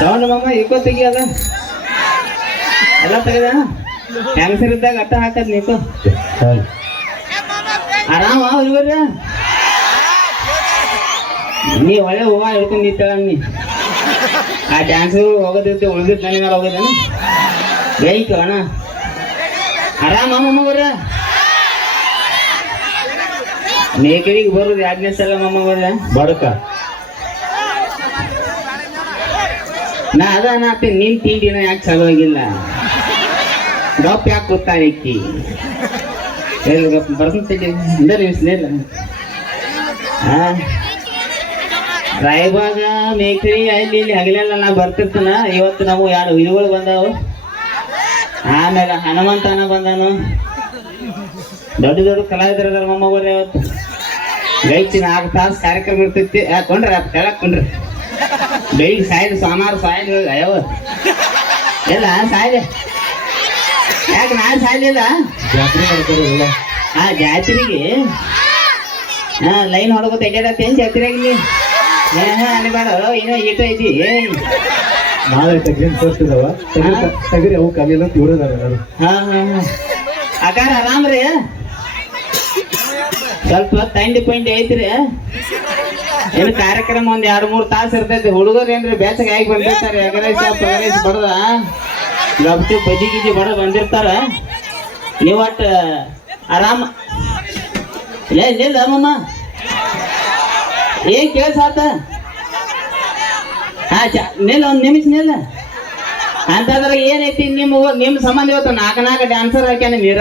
Sound eco ತೆಗಿಯದ ಎಲ್ಲ ತೆಗೆದ? ಹೆಂಗಸರಿದ್ದಾಗ ಅಟ್ಟ ಹಾಕದ್ ನೀಕೋ ಆರಾಮ ಹುಡುಗರ ನೀ ಒಳ್ಳೆ ಹೂವ ಹಿಡ್ಕೊಂಡು ನಿಂತಳ ನೀ. ಆ ಡ್ಯಾನ್ಸ್ ಹೋಗೋದಿರ್ತಿ ಉಳಿದಿದ್ದು ನನಗೆ ಹೋಗಿದ್ದಾನ? ಹೋಗೋದೇನ ಬೇಯ್ತು ಅಣ್ಣ. ಆರಾಮ ಮಮ್ಮಗರ ಮೇಕರಿಗೆ ಬರೋದು ಎರಡನೇ ಸಲ ಮಮ್ಮಗರ ಬಡಕ. ನಾ ಅದ ಅನ್ನತ್ತೀನಿ ನಿನ್ ತಿಂಡಿನ ಯಾಕೆ ಚಲೋ ಆಗಿಲ್ಲ ಗಪ್ ಯಾಕೆ ನಿಮಿಷ ಹಾ ರಾಯಬಾಗ, ಮೇಕರಿ, ಅಲ್ಲಿ ಇಲ್ಲಿ ಹಗಲೆಲ್ಲ ನಾ ಬರ್ತಿರ್ತಾನ. ಇವತ್ತು ನಾವು ಎರಡು ಹುಲಿಗಳು ಬಂದಾವು? ಆಮೇಲೆ ಹನುಮಂತನ ಬಂದಾನು. ದೊಡ್ಡ ದೊಡ್ಡ ಕಲಾವಿದರ ಮೊಮ್ಮಗಳು ಇವತ್ತು ಗೈಚಿ ನಾಲ್ಕು ತಾಸು ಕಾರ್ಯಕ್ರಮ ಇರ್ತೈತಿ ಯಾಕೊಂಡ್ರೆ ಕೊಂಡ್ರಿ, ಅದ್ ಕೊಂಡ್ರಿ. ಬೆಳಿಗ್ಗೆ ಸಾಯ್ದು ಸೋಮಾರ ಸಾಯ್ದು ಅಯ್ಯವ ಎಲ್ಲ ಸಾಯ್ದೆ ಯಾಕೆ ನಾನು ಸಾಯ್ಲಿಲ್ಲ? ಜಾತ್ರೆ ಆ ಜಾತ್ರೆಗೆ ಹಾ ಲೈನ್ ಹೊಡ್ಕೋತ ಅಡ್ಡಾಡತ್ತೇನ್ ಜಾತ್ರೆಗೆ ಅನ್ಬೇಡ ಏನೋ ಈಟ ಐತಿ. ನಾಳೆ ತೆಗ್ರಿನ್ ತೋರಿಸಿದವ. ತೆಗ್ರಿ ಅವು ಕಲಿಯಲ್ಲ ನಾನು ಹಾ ಹಾ ಹಾ. ಅಕಾರ ಆರಾಮ್ರಿ? ಸ್ವಲ್ಪ ತಂಡಿ ಪಂಡಿ ಐತ್ರಿ? ಏನು ಕಾರ್ಯಕ್ರಮ ಒಂದ್ ಎರಡ್ ಮೂರ್ ತಾಸ ಇರ್ತೈತಿ. ಹುಡುಗರು ಏನ್ರಿ ಬೇಸಗೆ ಆಗಿ ಬಂದಿರ್ತಾರೆ. ಎಗರೈಸ್ ಬಡದ. ಬಜಿ ಗಿಜಿ ಬಡ ಬಂದಿರ್ತಾರ. ನೀವ್ ಒಟ್ಟು ಆರಾಮ. ಏ ನಿಲ್ಲ ಅಮ್ಮಮ್ಮ. ಏನ್ ಕೇಳ್ಸಾತ ಹಾ ಚ ನಿಲ್ಲ ಒಂದ್ ನಿಮಿಷ ನಿಲ್ಲ. ಅಂತಂದ್ರೆ ಏನೈತಿ ನಿಮ್ಮ ನಿಮ್ ನಿಮ್ಮ ಸಂಬಂಧ ಇವತ್ತು ನಾಲ್ಕು ನಾಲ್ಕು ಡ್ಯಾನ್ಸರ್ ಹಾಕ್ಯಾನ ನೀರ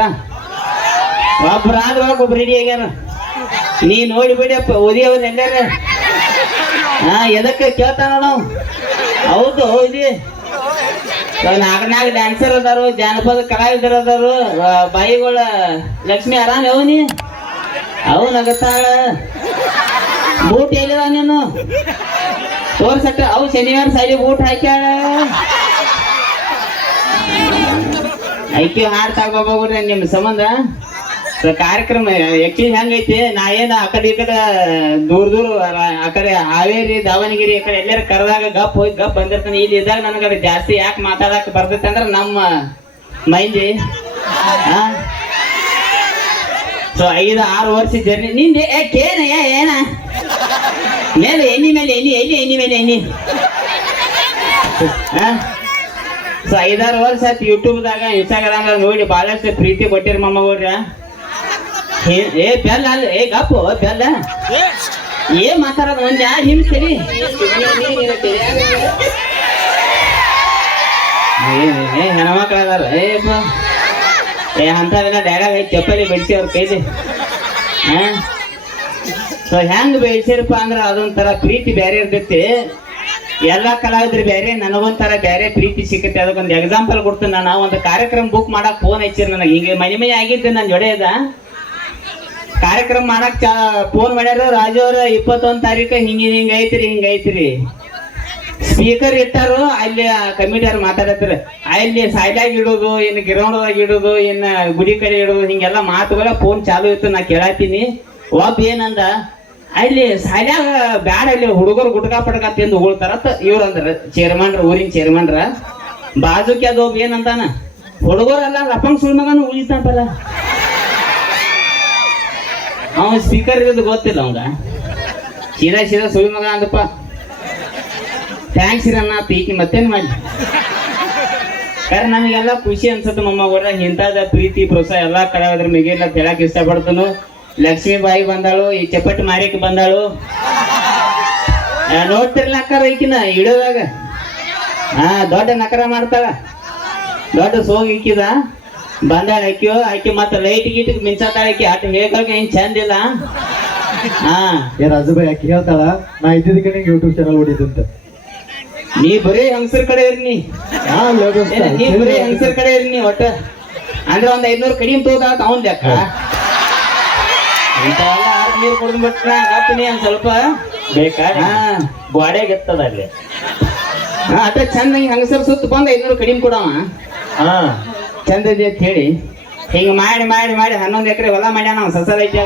ಒಬ್ರು ಆದ್ರೆ ಒಬ್ಬ ರೆಡಿ ಆಗ್ಯಾರ. ನೀ ನೋಡಿ ಬಿಡಿ ಓದಿ ಅವ್ರು ಎಲ್ಲಾರ ಎದಕ್ಕೆ ಕೇಳ್ತಾನ ನಾವು ಹೌದು ಇದೆ ನಾಗನಾಗ ಡ್ಯಾನ್ಸರ್ ಅದಾರು, ಜಾನಪದ ಕಲಾವಿದರು ಅದಾರು ಬಾಯಿಗಳ ಲಕ್ಷ್ಮಿ ಆರಾಮ್ ಅವನಿ ಅವು ನಗತಾಳ ಬೂಟ್ ಎಲ್ಲಿದ ನೀನು? ತೋರ್ಸಟ್ಟ, ಅವು ಶನಿವಾರ ಸೈಡಿ ಬೂಟ್ ಹಾಕ್ಯಾಳ. ಐಕ್ಯೂ ಹಾಡ್ ತಗೋಬೋಗ್ರಿ ನಿಮ್ಮ ಸಂಬಂಧ? ಕಾರ್ಯಕ್ರಮ ಆಕ್ಚುಲಿ ಹೆಂಗೈತಿ? ನಾ ಏನ ಆ ಕಡೆ ಈ ಕಡೆ ದೂರ ದೂರ ಆ ಕಡೆ ಹಾವೇರಿ, ದಾವಣಗೆರೆ ಈ ಕಡೆ ಎಲ್ಲಾರು ಕರೆದಾಗ ಗಪ್ ಹೋಗಿ ಗಪ್ ಬಂದಿರ್ತಾನೆ. ಇಲ್ಲಿ ಇದ್ದಾಗ ನನಗೆ ಜಾಸ್ತಿ ಯಾಕೆ ಮಾತಾಡಕ್ ಬರ್ತೈತೆ ಅಂದ್ರೆ ನಮ್ಮ ಮೈಂದಿ ಸೊ ಐದು, ಆರು ವರ್ಷ ಜರ್ನಿ. ನಿಂದೆ, ಏ, ಕೇನ, ಏ, ಏನ? ಮೇಲೆ, ಎಣ್ಣಿ ಮೇಲೆ, ಎಣ್ಣಿ ಎಣ್ಣಿ ಎಣ್ಣಿ ಮೇಲೆ, ಎಣ್ಣಿ. ಸೊ ಐದಾರು ವರ್ಷ ಆಯ್ತು ಯೂಟ್ಯೂಬ್ದಾಗ ಇನ್ಸ್ಟಾಗ್ರಾಮ್ ನೋಡಿ ಬಹಳಷ್ಟು ಪ್ರೀತಿ ಕೊಟ್ಟಿರಿ ಏ- ಏ ಬೆಲ್ಲ ಅಲ್ಲ, ಏ ಗಪ್ಪು ಬೆಲ್ಲ ಏ ಮಾತಾಡೋದು ಒಂದ್ ಯಾರು ಏ ಹೆಣ್ಮಕ್ಳು ಅದಾರ ಏಪ್ಪ ಏ ಅಂತವೆಲ್ಲ ಡೈಲಾಗ್ ಐತಿ ಚಪ್ಪಲಿ ಬೆಳೆಸಿ ಅವ್ರ ಕೈಲಿ. ಹಾ? ಸೊ ಹೆಂಗ್ ಬೆಳ್ಸಿರಪ್ಪ ಅಂದ್ರೆ ಅದೊಂಥರ ಪ್ರೀತಿ ಬೇರೆ ಇರ್ತೈತಿ. ಎಲ್ಲಾ ಕಲಾವಿದ್ರು ಬೇರೆ ನನಗೊಂಥರ ಬೇರೆ ಪ್ರೀತಿ ಸಿಕ್ಕತ್ತೆ. ಅದಕ್ಕೊಂದು ಎಕ್ಸಾಂಪಲ್ ಕೊಡ್ತೀನಿ ನಾನು. ಒಂದು ಕಾರ್ಯಕ್ರಮ ಬುಕ್ ಮಾಡಕ್ ಫೋನ್ ಹಚ್ಚಿರಿ ನನಗೆ. ಹಿಂಗೆ ಮನೆ ಮನೆ ಆಗಿದ್ದು ನನ್ನ ಜೊಡೆಯದ ಕಾರ್ಯಕ್ರಮ ಮಾಡಕ್ ಫೋನ್ ಮಾಡ್ಯಾರ, ರಾಜು ಅವ್ರ, ಇಪ್ಪತ್ತೊಂದ್ ತಾರೀಕು ಹಿಂಗ್ ಹಿಂಗ ಐತ್ರಿ ಹಿಂಗ ಐತ್ರಿ. ಸ್ಪೀಕರ್ ಇಟ್ಟಾರು, ಅಲ್ಲಿ ಕಮಿಟಿ ಅವ್ರು ಮಾತಾಡತ್ರ ಅಲ್ಲಿ ಸೈಡಾಗಿ ಇಡೋದು ಇನ್ನು ಗ್ರೌಂಡ್ದಾಗ ಇಡೋದು ಇನ್ನು ಗುಡಿ ಕಡೆ ಇಡೋದು, ಹಿಂಗೆಲ್ಲ ಮಾತುಗಳ ಫೋನ್ ಚಾಲು ಇತ್ತು, ನಾ ಕೇಳತ್ತೀನಿ ಒಬ್ಬ ಏನಂದ, ಅಲ್ಲಿ ಸೈಡಾಗ ಬ್ಯಾಡ, ಅಲ್ಲಿ ಹುಡುಗರು ಗುಟ್ಕಾ ಪಡ್ಕ ತಿಂದು ಉಳ್ತಾರತ್ತ ಇವ್ರು ಅಂದ್ರ ಚೇರ್ಮನ್ರ ಊರಿನ ಚೇರ್ಮನ್ರ ಬಾಜುಕಿ ಅದು ಏನಂತಾನ ಹುಡುಗರೆಲ್ಲ ಲಪಂಗ್ ಸುಳ್ ಮಗನು ಉಳಿತಾಪಲ್ಲ. ಅವ ಸ್ಪೀಕರ್ ಇರೋದು ಗೊತ್ತಿಲ್ಲ ಅವಂಗ. ಸೀದಾ ಸೀದಾ ಸುಳಿ ಮಗ ಅಂದಪ್ಪ. ಥ್ಯಾಂಕ್ಸ್ ಇರಣ್ಣ ಪ್ರೀತಿ ಮತ್ತೇನ್ ಮಾಡಿ? ಕರೆ, ನಮಗೆಲ್ಲ ಖುಷಿ ಅನ್ಸುತ್ತೆ ಅವರ. ಇಂಥದ ಪ್ರೀತಿ, ಪ್ರೋತ್ಸಾಹ ಎಲ್ಲಾ ಕಲಾವಿದ್ರ ಮಿಗಿಲ್ಲ ಕೇಳಕ್ ಇಷ್ಟಪಡ್ತನು. ಲಕ್ಷ್ಮೀ ಬಾಯಿ ಬಂದಾಳು, ಈ ಚಪ್ಪಟ್ಟು ಮಾರಿಕ್ ಬಂದಾಳು. ನೋಡ್ತಿರ್ಲ ಅಕ್ಕಾರ ಈಕಿನ ಇಡೋದಾಗ ಹಾ ದೊಡ್ಡ ನಕರ ಮಾಡ್ತಾಳ. ದೊಡ್ಡ ಸೋಗ್ ಬಂದಾಳ ಆಕ್ಯೋ ಆಕಿ ಮತ್ತೆ ಲೈಟ್ ಗೀಟ್ ಮಿಂಚಾತಾಳ ಆಕಿ. ಅಟ್ ಹೇಳ್ಕೊಳಕ್ ಏನ್ ಚಂದ ಇಲ್ಲ? ಹಾ. ಏ ರಾಜುಬಾಯಿ ಯಾಕೆ ಹೇಳ್ತಾಳ ನಾ ಇದ್ದಿದ್ದಕ್ಕೆ ನಿಂಗೆ ಯೂಟ್ಯೂಬ್ ಚಾನಲ್ ಹೊಡಿದಂತ ನೀ ಬರೀ ಹೆಂಗಸರ್ ಕಡೆ ಇರ್ನಿ ನೀ. ಹಾ ಲೋಗಸ್ ನೀ ಬರೀ ಹೆಂಗಸರ್ ಕಡೆ ಇರ್ನಿ ಒಟ್ಟ? ಅಂದ್ರೆ ಒಂದ್ ಐದ್ನೂರು ಕಡಿಮೆ ತೋದಾತ ಅವನ್ ಲೆಕ್ಕ. ಇಂಥವೆಲ್ಲ ಆರ್ ನೀರು ಕುಡಿದು ಬಿಟ್ರ? ಗಪ್ಪ ನೀ ಒಂದ್ ಸ್ವಲ್ಪ. ಬೇಕಾ? ಹಾ. ಗೋಡೆಗೆ ಎತ್ತದ ಅಲ್ಲಿ. ಹಾ ಅಟ ಚಂದ ಹೆಂಗಸರ್ ಸುತ್ತ ಬಂದ್ ಐದ್ನೂರು ಕಡಿಮೆ ಕೊಡವ. ಹಾ. ಚಂದ ಇದೆ ಅಂತ ಹೇಳಿ ಹಿಂಗ ಮಾಡಿ ಮಾಡಿ ಮಾಡಿ ಹನ್ನೊಂದು ಎಕರೆ ಹೊಲ ಮಾಡ್ಯಾನ ನಾವು ಸಸಲ ಐತೆ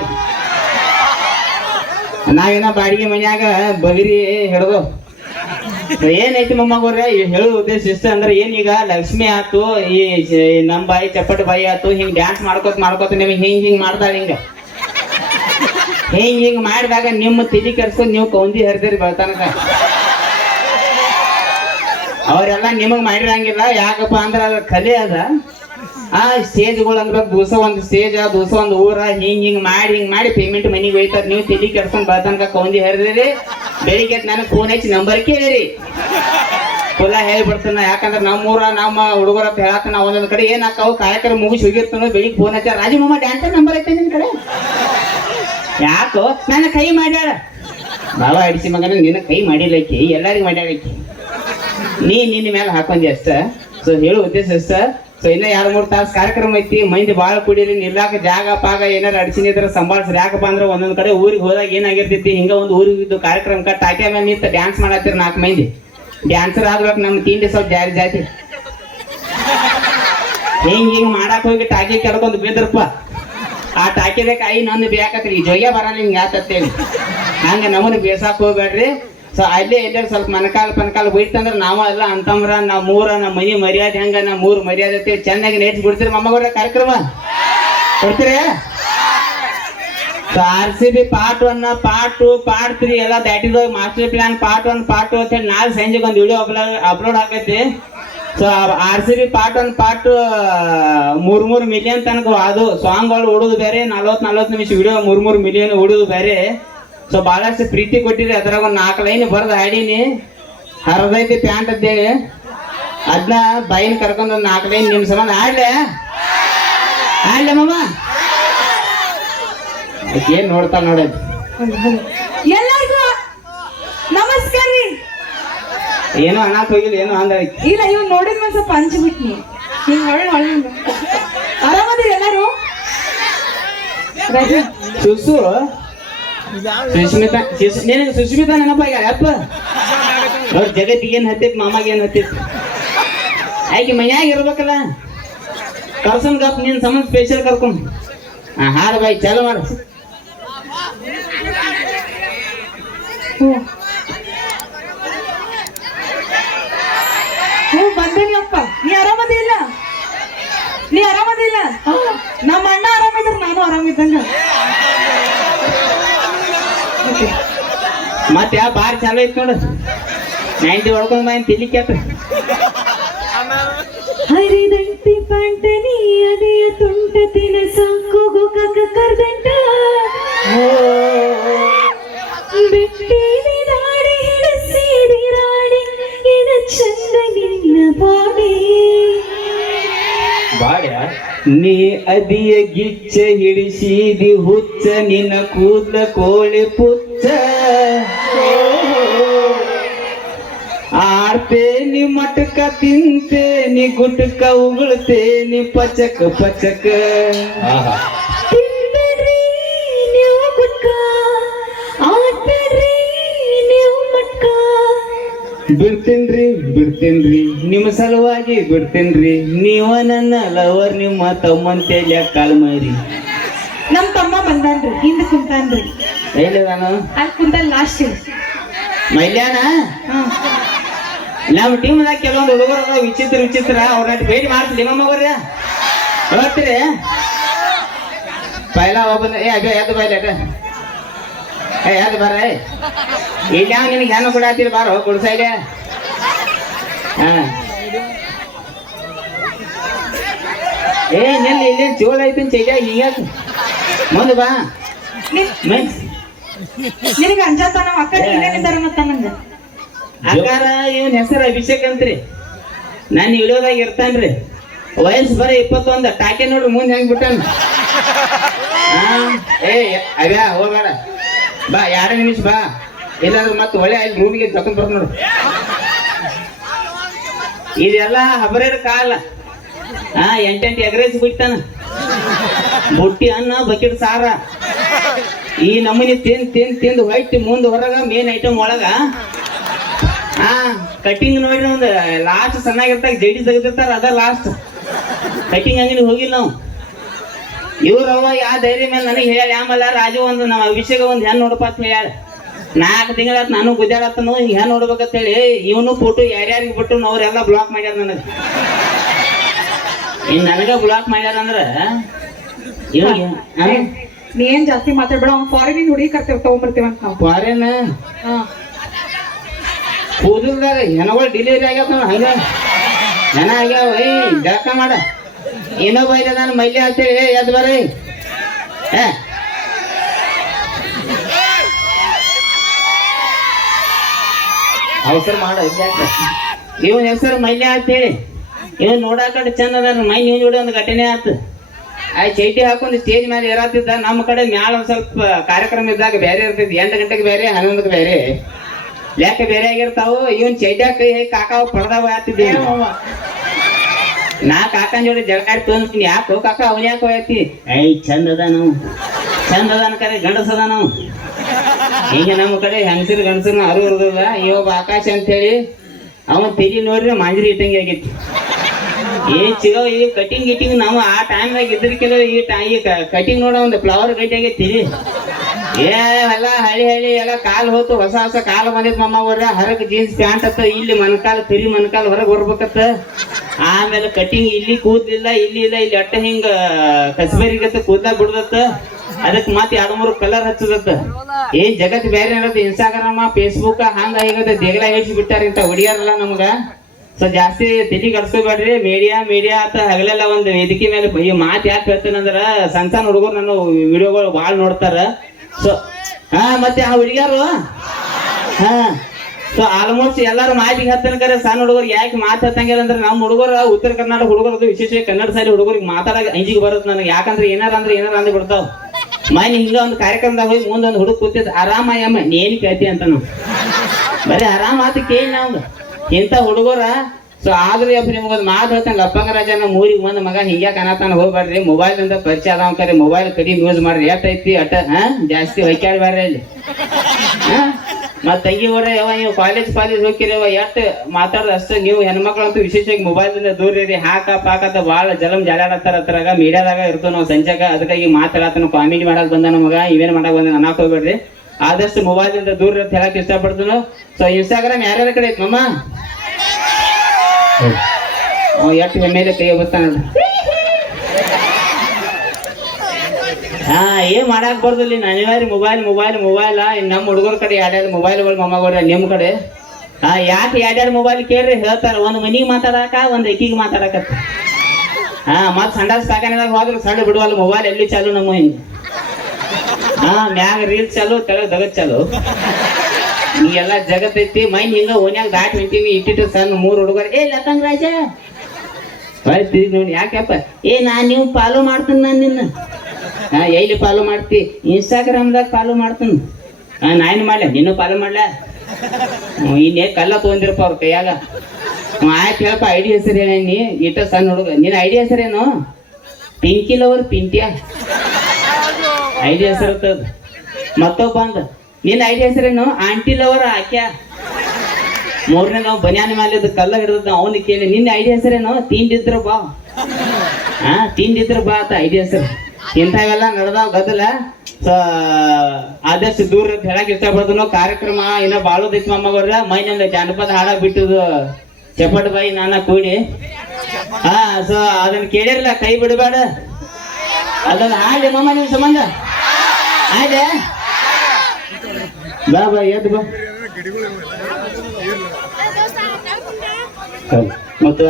ನಾವೇನ ಬಾಡಿಗೆ ಮನ್ಯಾಗ ಬಗಿರಿ ಹಿಡ್ದು. ಏನೈತಿ ಮೊಮ್ಮಗವ್ರೆ? ಹೇಳೋ ಉದ್ದೇಶ ಇಷ್ಟ ಅಂದ್ರೆ ಏನೀಗ ಲಕ್ಷ್ಮಿ ಆತು, ಈ ನಮ್ಮ ನಮ್ ಬಾಯಿ ಚಪ್ಪಟಿ ಬಾಯಿ ಆತು, ಹಿಂಗ್ ಡ್ಯಾನ್ಸ್ ಮಾಡ್ಕೋತ ಮಾಡ್ಕೋತ ನಿಮಗೆ ಹಿಂಗ್ ಹಿಂಗ್ ಮಾಡ್ತಾಳೆ ಹಿಂಗ. ಹಿಂಗ್ ಹಿಂಗ್ ಮಾಡಿದಾಗ ನಿಮ್ಮ ತಿಳಿ ಕೆಡ್ಸ್ಕೊಂಡ್ ನೀವು ಕೌಂದಿ ಹರಿದಿರಿ ಬರ್ತಾನಕ ಅವರೆಲ್ಲ ನಿಮಗ್ ಮಾಡಿರಂಗಿಲ್ಲ, ಯಾಕಪ್ಪ ಅಂದ್ರೆ ಅದ್ರ ಕಲೆ ಅದ. ಆ ಸ್ಟೇಜ್ಗಳು ಅನ್ಬೇಕು ದಿವಸ ಒಂದು ಸ್ಟೇಜ್ ದಿವಸ ಒಂದು ಊರ, ಹಿಂಗ್ ಹಿಂಗ್ ಮಾಡಿ ಹಿಂಗ್ ಮಾಡಿ ಪೇಮೆಂಟ್ ಮನಿಗೆ ಹೋಯ್ತಾರ ನೀವು ತಿಳಿ ಕೆಡ್ಸ್ಕೊಂಡ್ ಬರ್ತನಕ ಕೌಂದಿ ಹರಿದಿರಿ. ಬೆಳಿಗ್ಗೆ ನನಗೆ ಫೋನ್ ಹಚ್ಚಿ ನಂಬರ್ ಕೇಳಿರಿ. ಕುಲ ಹೇಳ್ಬಿಡ್ತಾನ ಯಾಕಂದ್ರೆ ನಮ್ಮ ಊರ, ನಮ್ಮ ಹುಡುಗರ ಅಂತ ನಾವು ಒಂದೊಂದ್ ಕಡೆ ಏನ್ ಹಾಕಾವು ಕಾರ್ಯಕ್ರಮ ಮುಗಿಸಿ ಹೋಗಿರ್ತಾನ ಬೆಳಿಗ್ಗೆ ಫೋನ್ ಹಚ್ಚ ರಾಜು ಮಾಮ ಡ್ಯಾನ್ಸರ್ ನಂಬರ್ ಐತೆ ನಿನ್ ಕಡೆ. ಯಾಕೋ ನನ್ನ ಕೈ ಮಾಡ್ಯಾಳ. ಬಾಬ ಅಡಿಸಿ ಮಗನ, ನಿನ್ನ ಕೈ ಮಾಡಿಲ್ಲಕಿ ಎಲ್ಲರಿಗೂ ಮಾಡ್ಯಾಳಕಿ ನೀ ನಿನ್ನ ಮೇಲೆ ಹಾಕೊಂಡಿ ಅಷ್ಟ. ಸೊ ಹೇಳು ಉದ್ದೇಶ ಅಷ್ಟ. ಸೊ ಇನ್ನ ಎರಡ್ ಮೂರ್ ತಾಸು ಕಾರ್ಯಕ್ರಮ ಐತಿ, ಮಂದಿ ಬಾಳ ಕುಡೀರಿ ನಿಲ್ಲಾಕ ಜಾಗ, ಪಾಗ ಏನಾರ ಅಡಚಿನ ಇದ್ರ ಸಂಭಾಳಿಸ್ರಿ. ಯಾಕಪ್ಪ ಅಂದ್ರೆ ಒಂದೊಂದ್ ಕಡೆ ಊರಿಗೆ ಹೋದಾಗ ಏನಾಗಿರ್ತೈತಿ, ಹಿಂಗ ಒಂದು ಊರಿಗೆ ಇದ್ದು ಕಾರ್ಯಕ್ರಮ ಆಕೆ ಮ್ಯಾಮ್ ಡ್ಯಾನ್ಸ್ ಮಾಡತ್ತಿರ ನಾಲ್ಕು ಮಂದಿ. ಡ್ಯಾನ್ಸರ್ ಆದ್ಬೇಕು ನಮ್ಮ ತಿಂಡಿ ಸ್ವಲ್ಪ ಜಾರಿ ಜಾತಿ. ಹಿಂಗ್ ಹಿಂಗ್ ಮಾಡಕ್ ಹೋಗಿ ಟಾಕಿ ಕೆಡ್ಕೊಂಡ್ ಬಿದ್ರಪ್ಪ. ಆ ಟಾಕಿದ ಕಾಯಿ ನಂದು ಬೇಕತ್ರಿ. ಈ ಜೊಯ್ಯ ಬರಲ್ಲ ಹಿಂಗ ಆತತ್ತೇಳಿ. ಹಂಗ ನಮ್ಮನ್ನ ಬೇಸಾಕ್ ಹೋಗ್ಬೇಡ್ರಿ. ಸೊ ಅಲ್ಲೇ ಎಲ್ಲಾರು ಸ್ವಲ್ಪ ಮನಕಾಲ ಪನಕಾಲ ಬೈತಂದ್ರೆ ನಾವು ಎಲ್ಲ ಅಂತಂದ್ರ ನಾ ಮೂರ ನಮ್ಮ ಮನಿ ಮರ್ಯಾದೆ ಹಂಗ ನಮ್ಮ ಮೂರ್ ಮರ್ಯಾದೆ ಚೆನ್ನಾಗಿ ನೇಟ್ ಬಿಡ್ತೀರಿ ಮಮ್ಮಗೌಡ ಕಾರ್ಯಕ್ರಮ? ಕೊಡ್ತೀರಿ? R C B part one part two part three ಎಲ್ಲ ದಾಟಿ master plan part one part two ಅಂತ ಹೇಳಿ ನಾಳೆ ಸಂಜೆಗೆ ಒಂದು ವಿಡಿಯೋ ಅಪ್ಲೋಡ್ ಅಪ್ಲೋಡ್ ಆಗೈತಿ. So R C B part one part ಮೂರ್, ಮೂರು ಮಿಲಿಯನ್ ತನಕ ಅದು ಸಾಂಗ್ಗಳು ಓಡೋದು ಬೇರೆ, ನಲ್ವತ್ ನಲ್ವತ್ತು ನಿಮಿಷ ವಿಡಿಯೋ ಮೂರ್ ಮೂರ್ ಮಿಲಿಯನ್ ಉಡುದು ಬೇರೆ. ಸೊ ಬಹಳಷ್ಟು ಪ್ರೀತಿ ಕೊಟ್ಟಿರಿ ಅದ್ರಾಗ ಒಂದು ನಾಲ್ಕು ಲೈನ್ ಬರ್ದು ಹಾಡೀನಿ. ಹರದೈತಿ ಪ್ಯಾಂಟ್ ಅದೇ ಅದ್ನ ಬೈನ್ ಕರ್ಕೊಂಡು ಒಂದು ನಾಲ್ಕು ಲೈನ್ ನಿಮ್ ಸಂಬಂಧ ಆಡ್ಲೆ ಆಡ್ಲೆ ಮಾಮ. ಏನ್ ನೋಡ್ತಾ ನೋಡೋದು ಎಲ್ಲರಿಗೂ ನಮಸ್ಕಾರ ರೀ. ಏನೋ ಅನಾಥ ಹೋಗಿಲ್ಲ ಏನೋ ಅಂದ ಇಲ್ಲ ಇವ್ ನೋಡಿದ್ ಮೇಲೆ ಸ್ವಲ್ಪ ಹಂಚ್ಬಿಟ್ನಿ ಹಿಂಗ್ ಎಲ್ಲರೂ ಹೊಳ್ಳಿ ಆರಾಮದಿರಿ ಎಲ್ಲಾರು? ರಜೆ ಸುಸು. ಸುಸ್ಮಿತಾ, ಸುಸ್- ನಿನಗೆ ಸುಸ್ಮಿತಾ ನೆನಪಾಗ್ಯಾರ ಅಪ್ಪ. ಅವ್ರ ಜಗತ್ತಿಗೆ ಏನ್ ಹತ್ತಿತ್ ಮಾಮಾಗ ಏನ್ ಹತ್ತಿತ್ ಆಕೆ ಮನ್ಯಾಗ ಇರ್ಬೇಕಲ್ಲ. ಕರ್ಸನ್ ಗಪ್ ನಿನ್ನ ಸಂಬಂಧ ಸ್ಪೆಷಲ್ ಕರ್ಕೊಂಡು. ಆ, ಹಾಡು ಬಾಯ್, ಚಲ ಮಾಡ. ಹ್ಞೂ. ಬಂದೇನಿ ಅಪ್ಪ ನೀ ಆರಾಮದಿಲ್ಲ? ನೀ ಆರಾಮದಿಲ್ಲ? ನಮ್ಮ ಅಣ್ಣ ಆರಾಮಿದ್ರ ನಾನು ಆರಾಮಿದ್ದಂಗ. ಮತ್ತೆ ಯಾವ ಬಾರ್ ಚಾಲು ಐತ್ ನೋಡು. ನೈಂಟಿ ಹೊಡ್ಕೊಂಡ್ ಬಾಯ್ ತಿಲಿಕ್ಯಾತ ಹರಿದಂಟಿ ಪಂಟನಿ ಅದೆಯ ತುಂಟ ತಿನ ಸಾಕು ಗೋಕಾಕ ಕರ್ದಂಟ. ಬಿಟ್ಟಿನಿ ದಾಡಿ ಹಿಡಿಸಿದಿ ರಾಡಿ ಇನ ಚಂದ ನಿನ್ನ ಬಾಡಿ ಬಾಡ ನೀ ಅದಿಯ ಗಿಚ್ಚ ಹಿಡಿಸಿದಿ ಹುಚ್ಚ ನಿನ್ನ ಕೂದ್ಲ ಕೋಳಿ ಪುಚ್ಚ ಆಡ್ತೇನಿ ಮಟಕ ತಿಂತೇನಿ ಗುಟಕ ಉಗುಳ್ತೇನಿ ಪಚಕ ಪಚಕ. ಬಿಡ್ತೀನ್ರಿ ಬಿಡ್ತೀನ್ರಿ ನಿಮ್ಮ ಸಲುವಾಗಿ ಬಿಡ್ತೀನ್ರಿ. ನೀವ ನನ್ನ ಲವರ್ ನಿಮ್ಮ ತಮ್ಮಂತೇಲಿ ಕಾಲ್ ಮೈರಿ ನಮ್ ತಮ್ಮ ಬಂದಾನ್ರಿ ಹಿಂದ್ ಕುಂತಾನ್ರಿ. ಎಲ್ಲಿ ನಾನು ಅಲ್ಲಿ ಕುಂತಾನ ಲಾಸ್ಟ್. ಮೈಲ್ಯಾನ? ಹಾ. ನಮ್ಮ ಟೀಮ್ದಾಗ ಕೆಲವೊಂದು ಹುಡುಗರು ವಿಚಿತ್ರ ವಿಚಿತ್ರ ಅವ್ರ ಭೇಟಿ ಮಾಡ್ತೀನಿ ಮಮ್ಮಗವ್ರ ಹೇಳ್ತೀರಿ ಪೈಲ ಒಬ್ಬನ ಏ ಅದೇ ಎದ್ದು ಬೈಲ ಏ ಎದ್ದು ಬರ ಇಲ್ಲಿ ಯಾವ ನಿನಗೆ ಹೆಣ್ಣು ಕೊಡಾತಿರಿ ಬಾರೋ ಕುಡ್ಸೈಡೆ ಹಾಂ. ಏ ನಿಲ್ಲಿ ಇಲ್ಲಿ ಚೋಳ ಐತಿ ಚೈಲ ಈಗ ಮುಂದೆ ಬಾ. ನಿನ್ಗೆ ಅಂಜಾತ ನಮ್ಮ ಅಕ್ಕ ಏನೇನಿದ್ದಾರ ಮತ್ತ ಅಕ್ಕಾರ ಇವನ್ ಹೆಸರು ಅಭಿಷೇಕ್ ಅಂತ್ರಿ? ನಾನು ಇಳಿಯೋದಾಗ ಇರ್ತಾನ್ರಿ. ವಯಸ್ಸು ಬರೀ ಇಪ್ಪತ್ತೊಂದ, ಟಾಕೆ ನೋಡ್ರಿ ಮುಂದೆ ಹೆಂಗ್ ಬಿಟ್ಟಾನ. ಏ ಅವ್ಯಾ ಹೋಗ್ಬೇಡ. ಬಾ ಯಾರ ನಿಮಿಷ ಬಾ. ಇಲ್ಲಾಂದ್ರೆ ಮತ್ತೆ ಒಳ್ಳೆ ಅಲ್ಲಿ ರೂಮಿಗೆ ತಕೊಂಡ್ ಬರ್ತ ನೋಡು. ಇದೆಲ್ಲ ಹಬರೇರ್ ಕಾಲ. ಹಾ ಎಂಟೆಂಟು ಎಗ್ರೇಸ್ ಬಿಡ್ತಾನ ಬುಟ್ಟಿ, ಅನ್ನ, ಬಕೆಟ್, ಸಾರ. ಈ ನಮೂನಿ ತಿಂದು ತಿಂದು ತಿಂದು, ಹೊಯ್ತಿ ಮುಂದೆ ಹೊರಗ ಮೇನ್ ಐಟಮ್ ಒಳಗ. ಹಾ ಕಟಿಂಗ್ ನೋಡಿ ಒಂದು ಲಾಸ್ಟ್ ಸಣ್ಣಾಗಿರ್ತಾಗ ಜಡಿ ತೆಗೆದಿರ್ತಾರ ಅದ ಲಾಸ್ಟ್ ಕಟಿಂಗ್ ಅಂಗಡಿ ಹೋಗಿಲ್ಲ ನಾವು. ಇವ್ರವ್ವ ಯಾ ಧೈರ್ಯ ಮೇಲೆ ನನಗೆ ಹೇಳ ಆಮೇಲೆ ರಾಜು ಒಂದು ನಮ್ಮ ಅಭಿಷೇಕ ಒಂದು ಹೆಣ್ಣು ನೋಡಪ್ಪ ಅಂತ ಹೇಳ ನಾಲ್ಕು ತಿಂಗಳ ನಾನು ಗುದ್ದಾಡತ್ತನು ಹಿಂಗ ನೋಡ್ಬೇಕಂತ ಹೇಳಿ ಇವನು ಫೋಟೋ ಯಾರ್ಯಾರಿಗೆ ಬಿಟ್ಟು ಅವ್ರೆಲ್ಲ ಬ್ಲಾಕ್ ಮಾಡ್ಯಾರ ನನಗೆ. ಇನ್ ನನಗೆ ಬ್ಲಾಕ್ ಮಾಡ್ಯಾರ ಅಂದ್ರೆ ನೀ ಏನ್ ಜಾಸ್ತಿ ಮಾತಾಡ್ಬೇಡ ಅವ್ನು ಫಾರಿನ್ ಹುಡುಗಿ ಕರ್ತೇವ್ ತಗೊಂಡ್ಬರ್ತೇವಂತ ನಾವು. ಫಾರಿನ್ ಹಾ. ಕೂದಲ್ದಾಗ ಹೆಣಗಳು ಡಿಲಿವರಿ ಆಗ್ಯಾವ ನಾವು ಹಂಗ. ಹೆಣ ಆಗ್ಯಾವ ಏ ಜಳಕ ಮಾಡ. ಏನೋ ಬೈದ ನಾನು ಮೈಲಿ ಅಂತೇಳಿ ಏ ಎದ್ ಬರ್ರಿ ಏ. ಅವಸರ ಮಾಡ ಇವನ್ ಹೆಸರು ಮೈಲಿ ಅಂತೇಳಿ ಇವನ್ ನೋಡಾಕಡೆ ಚಂದ ಅದ ಮೈ ನೀವು ನೋಡಿ ಒಂದು ಘಟನೆ ಆತು. ಆ ಚೈಟಿ ಹಾಕೊಂಡು ಸ್ಟೇಜ್ ಮೇಲೆ ಇರತ್ತಿದ್ದ ನಮ್ಮ ಕಡೆ ಮ್ಯಾಲ ಒಂದ್ ಸ್ವಲ್ಪ ಕಾರ್ಯಕ್ರಮ ಇದ್ದಾಗ ಬೇರೆ ಇರ್ತೈತಿ ಎಂಟು ಗಂಟೆಗೆ ಬೇರೆ ಹನ್ನೊಂದಕ್ಕೆ ಬೇರೆ. ಲೆಕ್ಕ ಬೇರೆ ಆಗಿರ್ತಾವು ಇವನ್ ಚೈಟ ಕೈ ಕಾಕಾವ್ ಪಡ್ದಾವ ಆತಿದ್ದೆ. ನಾ ಕಾಕನ್ ಜೋಡಿ ಜಳಕಾಡಿ ತೊಗೊಂಡ್ತೀನಿ ಯಾಕೋ ಕಾಕ ಅವನ್ ಯಾಕೋ ಐತಿ ಐ ಚಂದ ಅದ ನಾವು ಚಂದ ಅದ ಕರೆ ಗಂಡಸ ಅದ ನಾವು ಈಗ ನಮ್ಮ ಕಡೆ ಹೆಂಗಸರು ಗಂಡಸರು ಅರು ಇರೋದಿಲ್ಲ ಇವೊಬ್ಬ ಆಕಾಶ ಅಂತ ಹೇಳಿ ಅವನ್ ತೆಗಿ ನೋಡ್ರಿ ಮಾಂಜರಿ ಇಟ್ಟಂಗೆ ಆಗೈತಿ ಏ ಚಿಗೋ ಈ ಕಟಿಂಗ್ ಗಿಟಿಂಗ್ ನಾವು ಆ ಟೈಮ್ದಾಗ ಇದ್ರಕ್ಕೆಲ್ಲ ಈ ಟೈ ಈ ಕಟಿಂಗ್ ನೋಡೋ ಒಂದು ಫ್ಲವರ್ ಗಟ್ಟಿ ಆಗೈತಿ ಏ ಎಲ್ಲ ಹಳಿ ಹಳಿ, ಎಲ್ಲ ಕಾಲ್ ಹೋತು, ಹೊಸ ಹೊಸ ಕಾಲ್ ಬಂದಿತ್ ಮಮ್ಮ ಹರಕ್ ಜೀನ್ಸ್ ಪ್ಯಾಂಟ್ ಅತ್ತ, ಇಲ್ಲಿ ಮನ್ಕಾಲ್ ಕರಿ ಮನ್ಕಾಲ್ ಹೊರಗ್ ಬರ್ಬೇಕತ್ತ ಆಮೇಲೆ ಕಟಿಂಗ್ ಇಲ್ಲಿ ಕೂದ್ಲಿಲ್ಲ, ಇಲ್ಲಿ ಇಲ್ಲ, ಇಲ್ಲಿ ಅಟ್ಟ ಹಿಂಗ, ಕಸ್ಬರಿಗತ್ತ ಕೂದ್ಲ ಬಿಡದತ್ತ. ಅದಕ್ಕೆ ಮತ್ ಎರಡು ಮೂರು ಕಲರ್ ಹಚ್ಚದತ್ತ. ಏನ್ ಜಗತ್ ಬೇರೆ ಇರತ್ತೆ ಇನ್ಸ್ಟಾಗ್ರಾಮ ಫೇಸ್ಬುಕ್ ಹಂಗ ಹಿಂಗತ್ತ, ದೇಗಲ ಹೆಚ್ಚಿ ಬಿಟ್ಟಾರ ಇಂತ ಹೊಡಿಯಾರಲ್ಲ ನಮಗ. ಸೊ ಜಾಸ್ತಿ ತಿಳಿ ಕಡ್ಸ್ಕೊಬೇಡ್ರಿ ಮೀಡಿಯಾ ಮೀಡಿಯಾ ಅಂತ ಹಗಲೆಲ್ಲ ಒಂದು ವೇದಿಕೆ ಮೇಲೆ ಮಾತು ಯಾಕೆ ಹೇಳ್ತೇನಂದ್ರ ಸಣ್ಣ ಸಣ್ಣ ಹುಡುಗರು ನಾನು ವಿಡಿಯೋಗಳು ಭಾಳ ನೋಡ್ತಾರ. ಸೊ ಹಾ, ಮತ್ತೆ ಆ ಹುಡುಗಿಯಾರು? ಹಾ. ಸೊ ಆಲ್ಮೋಸ್ಟ್ ಎಲ್ಲಾರು ಮಾತಿಗೆ ಹತ್ತನ ಕರೆ, ಸಣ್ಣ ಹುಡುಗರು ಯಾಕೆ ಮಾತು ಅಂದ್ರೆ ನಮ್ಮ ಹುಡುಗರು, ಉತ್ತರ ಕರ್ನಾಟಕ ಹುಡುಗರು ವಿಶೇಷವಾಗಿ ಕನ್ನಡ ಸಾಲಿ ಹುಡುಗರಿಗೆ ಮಾತಾಡಕ್ ಅಂಜಿಗೆ ಬರುತ್ತೆ ನನಗೆ. ಯಾಕಂದ್ರೆ ಏನಾರ ಅಂದ್ರೆ ಏನಾರ ಅಂದ್ ಬಿಡ್ತಾವ. ಮನೆ ಹಿಂಗ ಒಂದು ಕಾರ್ಯಕ್ರಮದಾಗ ಹೋಗಿ ಮುಂದೆ ಒಂದು ಹುಡುಗ ಕೂತಿದ್ ಆರಾಮ ಅಮ್ಮ ನೇನ್ ಕೇಳ್ತಿ ಅಂತ ನಾವು ಬರೀ ಆರಾಮ ಆತ ಕೇಳಿ ನಾವು ಇಂಥ ಹುಡುಗರ ಸೊ ಆದ್ರೂ ಅಪ್ಪ ನಿಮ್ಗೊಂದು ಮಾತು ಹೇಳ್ತಾನೆ. ಲಪ್ಪಂಗ ರಾಜನ ಮೂರಿಗೆ ಬಂದ ಮಗ ಹಿಂಗೆ ಅನ್ನತಾನ ಹೋಗ್ಬಾರ್ರಿ. ಮೊಬೈಲ್ ಅಂತ ಪರಿಚಯ ಅದಾವ ಕರೆ ಮೊಬೈಲ್ ಕಡಿಮೆ ಯೂಸ್ ಮಾಡ್ರಿ. ಐತಿ? ಅಟ್ಟ, ಹಾ? ಜಾಸ್ತಿ ಹೊಯ್ಕಾಡ್ಬಾರ್ರಿ ಅಲ್ಲಿ. ಮತ್ತೆ ಮತ್ ತಂಗಿ ಹೊರ ಯಾವ ನೀವು ಕಾಲೇಜ್ ಕಾಲೇಜ್ ಹೋಗಿರವ ಎಷ್ಟು ಮಾತಾಡ್ದ ಅಷ್ಟೇ ನೀವು ಹೆಣ್ಮಕ್ಳಂತೂ ವಿಶೇಷವಾಗಿ ಮೊಬೈಲ್ ಇಂದ ದೂರ ಇರಿ. ಹಾಕ ಪಾಕತ್ತ ಬಾಳ ಜಲಂ ಜಾಲಾಡತ್ತಾರ ಅದ್ರಾಗ. ಮೀಡಿಯಾದಾಗ ಇರ್ತೇವೆ ನಾವು ಸಂಜಾಗ. ಅದಕ್ಕಾಗಿ ಮಾತಾಡತನ ಕಾಮಿಡಿ ಮಾಡಕ್ ಬಂದ ನಮಗ ಇವೇನು ಮಾಡಕ್ ಬಂದ ಅನ್ನಕ್ ಹೋಗ್ಬೇಡ್ರಿ. ಆದಷ್ಟು ಮೊಬೈಲ್ ಇಂದ ದೂರ ಇರ್ತ ಹೇಳಕ್ ಇಷ್ಟಪಡ್ತು ಸೊ ಇನ್ಸ್ಟಾಗ್ರಾಮ್ ಯಾರ್ಯಾರ ಕಡೆ ಐತ್ ಮಮ್ಮ ಅವ ಎಷ್ಟು ಮೇಲೆ ಕೈ ಬರ್ತಾನ ಹಾ, ಏನ್ ಮಾಡಾಕ್ ಬರ್ದಿಲ್ಲ ಇನ್ನು ಅನಿವಾರ್ಯ ಮೊಬೈಲ್ ಮೊಬೈಲ್ ಮೊಬೈಲ್ ನಮ್ಮ ಹುಡುಗರ ಕಡೆ ಎರಡೆರಡು ಮೊಬೈಲ್ಗಳು ಮೊಮ್ಮಗಳ ನಿಮ್ಮ ಕಡೆ. ಹಾ ಯಾಕೆ ಎರಡೆರಡು ಮೊಬೈಲ್ ಕೇಳ್ರಿ? ಹೇಳ್ತಾರ, ಒಂದ್ ಮನಿಗೆ ಮಾತಾಡಕ, ಒಂದ್ ಇಕ್ಕಿಗೆ ಮಾತಾಡಕತ್ತ ಹಾ ಮತ್ ಸಣ್ಣ ಸಾಕಾನೆದಾಗ ಹೋದ್ರೆ ಸಣ್ಣ ಬಿಡುವಲ್ಲ ಮೊಬೈಲ್ ಎಲ್ಲಿ ಚಾಲು ನಮ್ಮ ಹಿಂಗ. ಹಾ, ಮ್ಯಾಗ ರೀಲ್ಸ್ ಚಾಲು ತಲೆ ದಗದ್ ಚಾಲು. ಈ ಎಲ್ಲಾ ಜಗತ್ ಐತಿ ಮೈನ್ ಹಿಂಗ ಓನ್ಯಾಗ ದಾಟಿ ನಿಂತೀವಿ ಇಟ್ಟಿಟ್ಟು ಸಣ್ಣ ಮೂರು ಹುಡುಗರು ಏ ಲತಂಗ್ ರಾಜ! ಬರ್ತೀವಿ ನೋಡಿ ಯಾಕಪ್ಪ ಏ ನಾ ನೀವು ಫಾಲೋ ಮಾಡ್ತೀನಿ ನಾನು ನಿನ್ನ. ಹಾ ಎಲ್ಲಿ ಫಾಲೋ ಮಾಡ್ತಿ? ಇನ್ಸ್ಟಾಗ್ರಾಮ್ದಾಗ ಫಾಲೋ ಮಾಡ್ತೀನಿ. ಹಾ ನಾನು ಮಾಡ್ಲ? ನಿನ್ನ ಫಾಲೋ ಮಾಡ್ಲ? ಇನ್ನೇ ಕಲ್ಲ ತೊಗೊಂಡಿರಪ್ಪ ಅವ್ರ ಕೈಯಾಗ. ಆಯ್ತು ಹೇಳಪ್ಪ ಐಡಿ ಹೆಸರು ಹೇಳಿ ಇಟ್ಟ ಸಣ್ಣ ಹುಡುಗ. ನಿನ್ನ ಐಡಿ ಹೆಸರೇನು ಪಿಂಕಿ ಲವರ್ ಪಿಂಟ್ಯಾ ಐಡಿ ಹೆಸರು ಇರ್ತದ. ಮತ್ತೊಬ್ಬ ಅಂದ ನಿನ್ನ ಐಡಿಯಾ ಹೆಸರೇನು? ಆಂಟಿ ಲವರ್ ಆಕ್ಯಾ? ಮೂರನೇ ನಾವು ಬನ್ಯಾನ ಮೇಲೆ ಕಲ್ಲ ಹಿಡಿದ ಅವನು ಕೇಳಿ, ನಿನ್ನ ಐಡಿಯಾ ಹೆಸರೇನು? ತಿಂಡಿದ್ರ ಬಾ. ಹಾ ತಿಂಡಿದ್ರ ಬಾ ಅಂತ ಐಡಿಯಾ ಹೆಸರು. ಇಂಥವೆಲ್ಲ ನಡೆದಾವ ಗದಲ ಆದಷ್ಟು ದೂರ ಹೇಳಕ್ ಇಷ್ಟಪಡ್ತೀನಿ ಕಾರ್ಯಕ್ರಮ ಇನ್ನ ಬಾಳೋದೈತಿ ಮಮ್ಮಗವ್ರ ಮೈನಿಂದ ಜಾನಪದ ಹಾಡ ಬಿಟ್ಟದು ಚಪ್ಪಟ್ ಬಾಯಿ ನಾನ ಕೂಡಿ. ಹಾ ಸೊ ಅದನ್ನ ಕೇಳಿರಲ್ಲ ಕೈ ಬಿಡಬೇಡ. ಅದನ್ನ ಹಾಡಿ ಮಮ್ಮ ನಿಮ್ ಸಂಬಂಧ? ಆಯ್ತಾ ಬಾ ಬಾ ಎದ್ದು ಬಾ. ಮತ್ತು